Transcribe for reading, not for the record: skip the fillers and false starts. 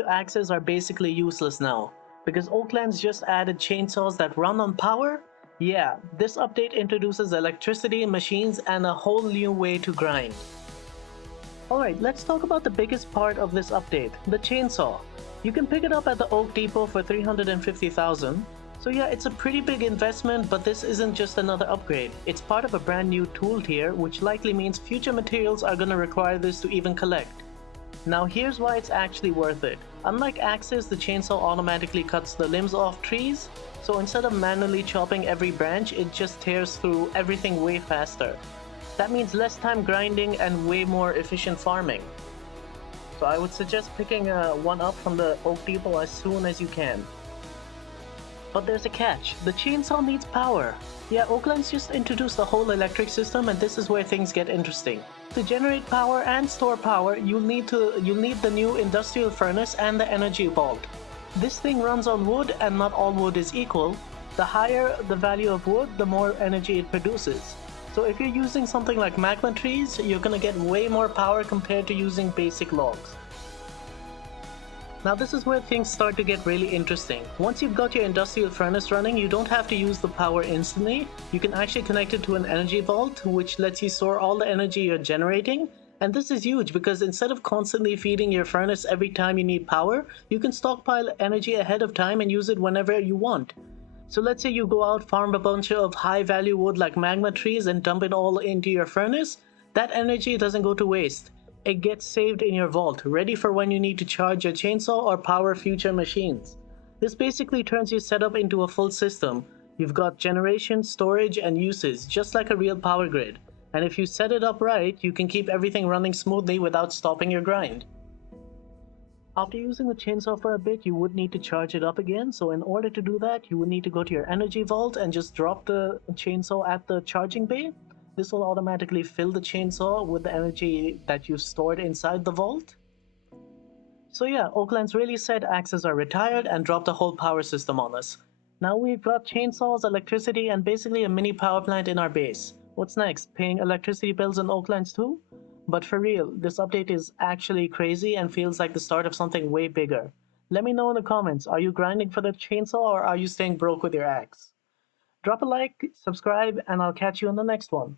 high-value axes are basically useless now, because Oaklands just added chainsaws that run on power. Yeah, this update introduces electricity, machines, and a whole new way to grind. Alright, let's talk about the biggest part of this update, the chainsaw. You can pick it up at the Oak Depot for $350,000. So yeah, it's a pretty big investment, but this isn't just another upgrade. It's part of a brand new tool tier, which likely means future materials are gonna require this to even collect. Now here's why it's actually worth it. Unlike axes, the chainsaw automatically cuts the limbs off trees, so instead of manually chopping every branch, it just tears through everything way faster. That means less time grinding and way more efficient farming. So I would suggest picking one up from the Oak Depot as soon as you can. But there's a catch. The chainsaw needs power. Yeah, Oaklands just introduced the whole electric system, and this is where things get interesting. To generate power and store power, you'll need the new industrial furnace and the energy vault. This thing runs on wood, and not all wood is equal. The higher the value of wood, the more energy it produces. So if you're using something like magma trees, you're gonna get way more power compared to using basic logs. Now this is where things start to get really interesting. Once you've got your industrial furnace running, you don't have to use the power instantly. You can actually connect it to an energy vault, which lets you store all the energy you're generating. And this is huge because instead of constantly feeding your furnace every time you need power, you can stockpile energy ahead of time and use it whenever you want. So let's say you go out, farm a bunch of high value wood like magma trees and dump it all into your furnace. That energy doesn't go to waste. It gets saved in your vault, ready for when you need to charge your chainsaw or power future machines. This basically turns your setup into a full system. You've got generation, storage, and usage, just like a real power grid. And if you set it up right, you can keep everything running smoothly without stopping your grind. After using the chainsaw for a bit, you would need to charge it up again. So in order to do that, you would need to go to your energy vault and just drop the chainsaw at the charging bay. This will automatically fill the chainsaw with the energy that you stored inside the vault. So yeah, Oaklands really said axes are retired and dropped a whole power system on us. Now we've got chainsaws, electricity, and basically a mini power plant in our base. What's next? Paying electricity bills in Oaklands too? But for real, this update is actually crazy and feels like the start of something way bigger. Let me know in the comments, are you grinding for the chainsaw or are you staying broke with your axe? Drop a like, subscribe, and I'll catch you in the next one.